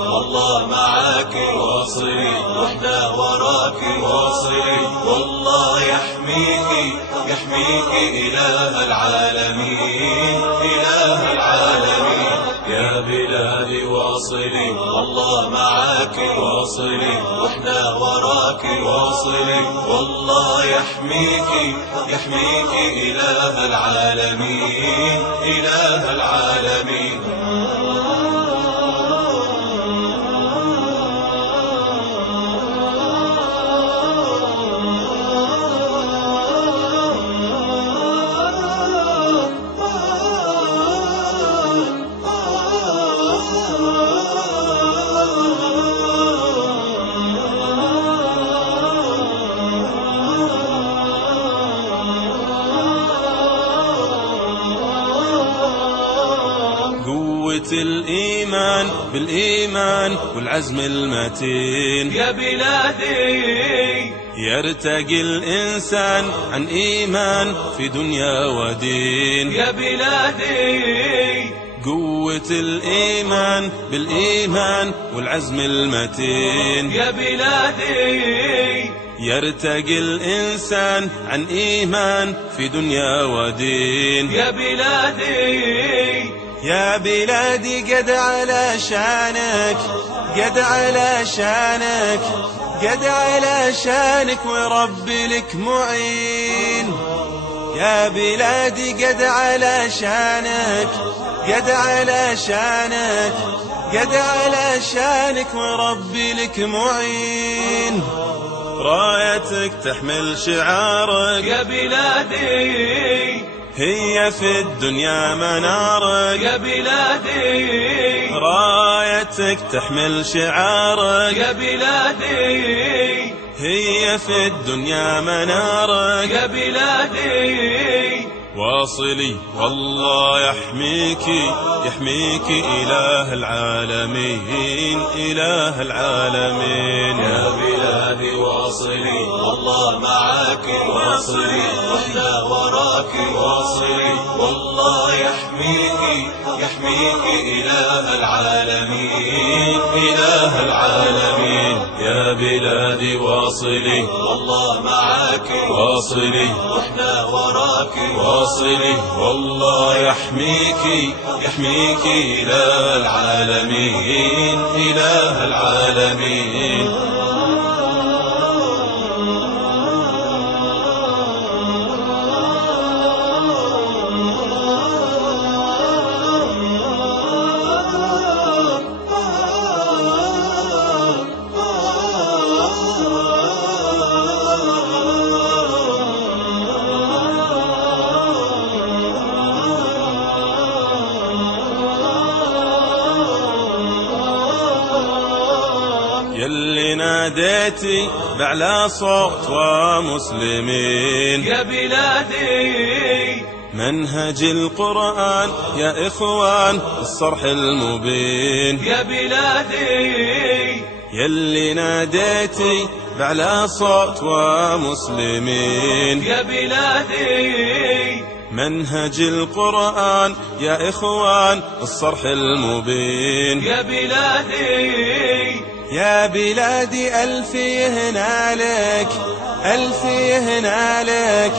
والله معاك واصلي، واحنا وراك واصلي، والله يحميك إله العالمين، إله العالمين. يا بلادي واصلي، والله معاك واصلي، واحنا وراك واصلي، والله يحميك إله العالمين، إله العالمين. قوة الإيمان بالإيمان والعزم المتين، يا بلادي يرتقي الإنسان عن إيمان في دنيا ودين. يا بلادي قوة الإيمان بالإيمان والعزم المتين، يا بلادي يرتقي الإنسان عن إيمان في دنيا ودين. يا بلادي يا بلادي قد على شانك، قد على شانك، قد على شانك وربي لك معين. يا بلادي قد على شانك، قد على شانك، قد على شانك وربي لك معين. رايتك تحمل شعارك يا بلادي، هي في الدنيا منارك. يا بلادي رايتك تحمل شعارك يا بلادي، هي في الدنيا منارك. يا بلادي واصلي والله يحميك إله العالمين، إله العالمين. يا بلادي واصلي، والله معاك واصلي، واحنا وراك واصلي، والله يحميك إله العالمين، إله العالمين. يا بلادي واصلي، والله معاك واصلي، واحنا وراك واصلي، والله يحميك إله العالمين، إله العالمين. يلي ناديتي بأعلى صوت ومسلمين، يا بلادي منهج القرآن يا إخوان الصرح المبين. يا بلادي يلي ناديتي بأعلى صوت ومسلمين، يا بلادي منهج القرآن يا إخوان الصرح المبين. يا بلادي يا بلادي ألف يهنالك، ألف يهنالك،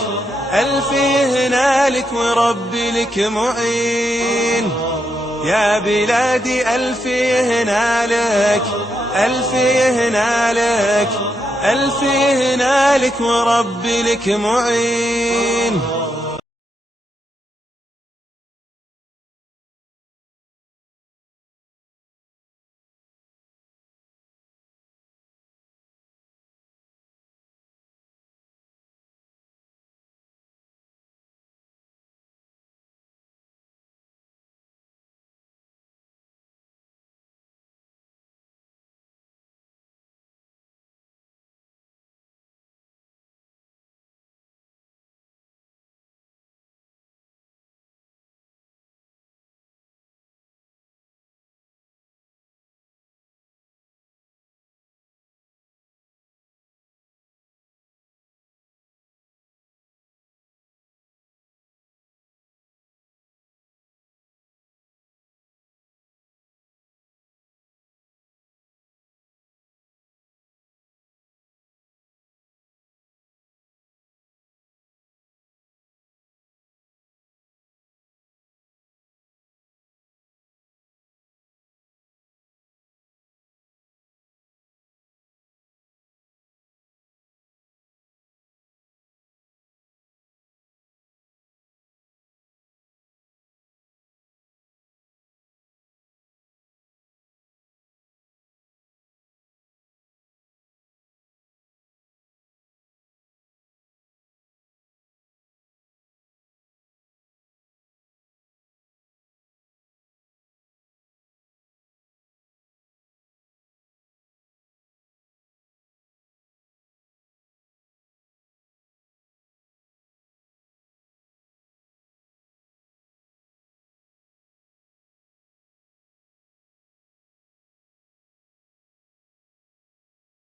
ألف يهنالك وربي لك معين. يا بلادي ألف يهنالك، ألف يهنالك، ألف يهنالك وربي لك معين.